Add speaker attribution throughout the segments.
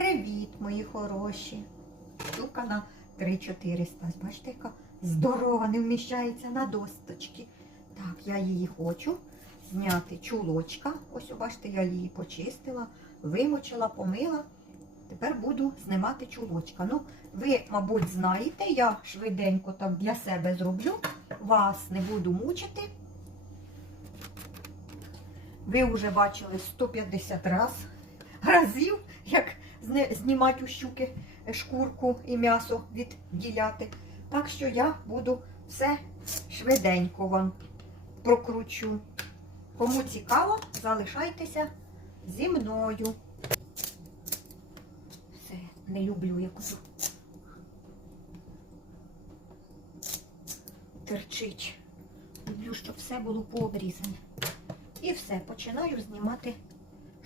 Speaker 1: привіт, мої хороші. Штука на 3400. Бачите, яка здорова, не вміщається на досточки. Так, я її хочу зняти чулочка. Ось, бачите, я її почистила, вимочила, помила. Тепер буду знімати чулочка. Ну, ви, мабуть, знаєте, я швиденько так для себе зроблю. Вас не буду мучити. Ви вже бачили 150 раз, разів, як знімати у щуки шкурку і м'ясо відділяти. Так що я буду все швиденько вам прокручу. Кому цікаво, залишайтеся зі мною. Все, не люблю якусь. Терчить. Люблю, щоб все було пообрізане. І все, починаю знімати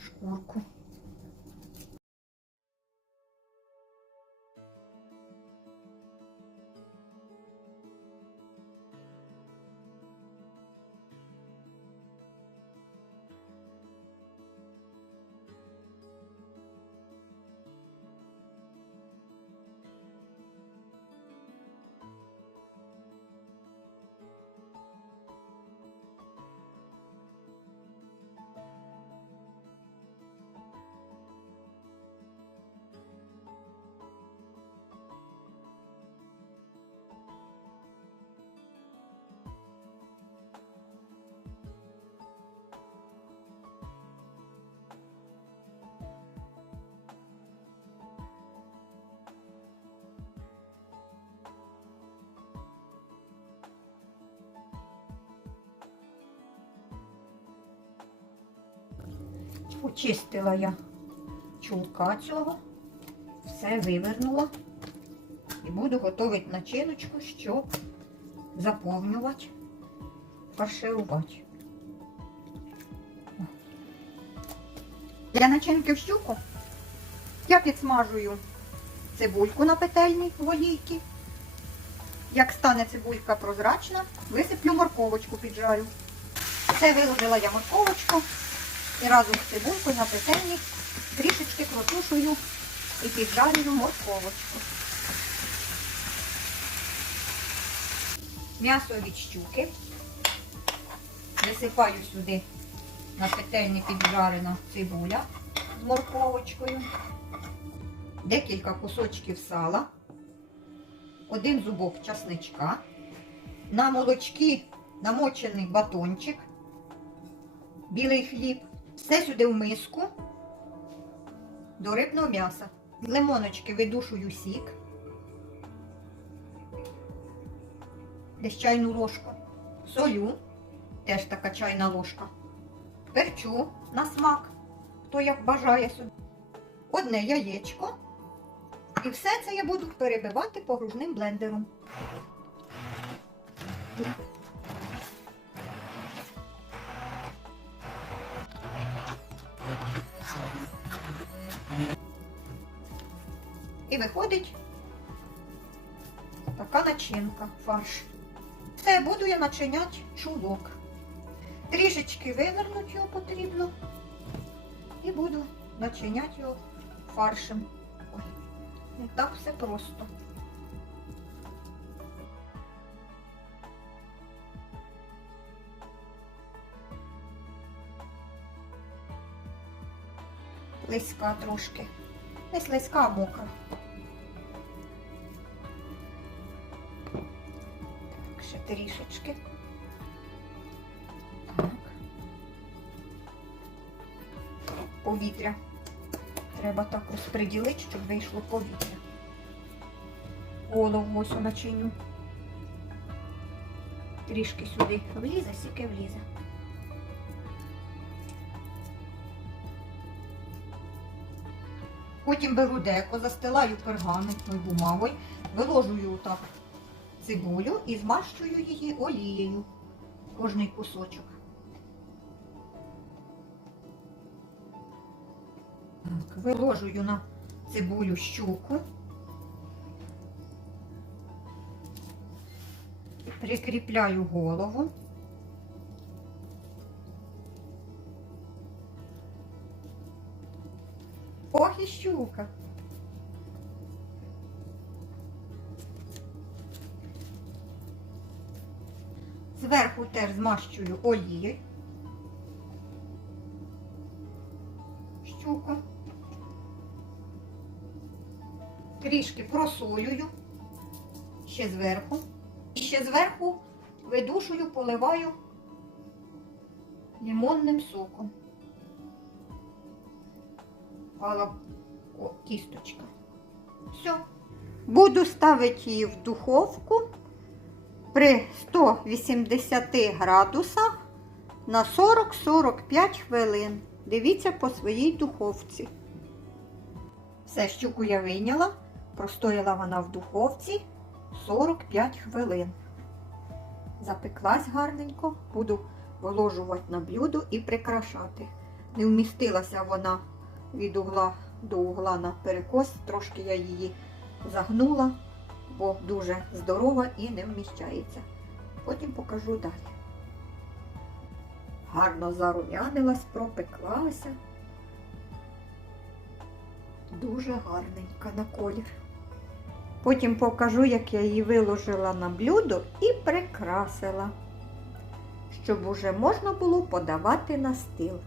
Speaker 1: шкурку. Почистила я чулка цього, все вивернула і буду готувати начиночку, щоб заповнювати, фарширувати. Для начинки в щуку я підсмажую цибульку на петельні в олійці. Як стане цибулька прозрачна, висиплю морковочку піджарю. Це виложила я морковочку. І разом з цибулькою на петельні трішечки протушую і піджарюю морковочку. М'ясо від щуки. Висипаю сюди на петельні піджарена цибуля з морковочкою. Декілька кусочків сала, один зубок часничка, на молочки намочений батончик, білий хліб. Все сюди в миску до рибного м'яса. Лимоночки видушую сік. Десь чайну ложку. Солю, теж така чайна ложка. Перчу на смак, хто як бажає собі. Одне яєчко. І все це я буду перебивати погружним блендером. І виходить така начинка, фарш. Все, буду я начиняти чулок. Трішечки вивернути його потрібно. І буду начиняти його фаршем. Ой, не так все просто. Лиська трошки. Не слизька, а мокра. Так, ще трішечки. Так. Повітря. Треба так розподілити, щоб вийшло повітря. Голову ось начиню. Трішки сюди влізе, сіки влізе. Потім беру деко, застилаю пергаментною бумагою, виложую так цибулю і змащую її олією. Кожний кусочок. Виложую на цибулю щуку. Прикріпляю голову. Ох і щука. Зверху теж змащую олією. Щуку. Трішки просолюю. Ще зверху. І ще зверху видушую, поливаю лимонним соком. Пала о, кісточка. Все. Буду ставити її в духовку при 180 градусах на 40-45 хвилин. Дивіться по своїй духовці. Все, щуку я вийняла, простояла вона в духовці 45 хвилин. Запеклась гарненько, буду виложувати на блюдо і прикрашати. Не вмістилася вона від угла до угла на перекос, трошки я її загнула, бо дуже здорова і не вміщається. Потім покажу далі. Гарно зарум'янилась, пропеклася. Дуже гарненька на колір. Потім покажу, як я її виложила на блюдо і прикрасила, щоб уже можна було подавати на стіл.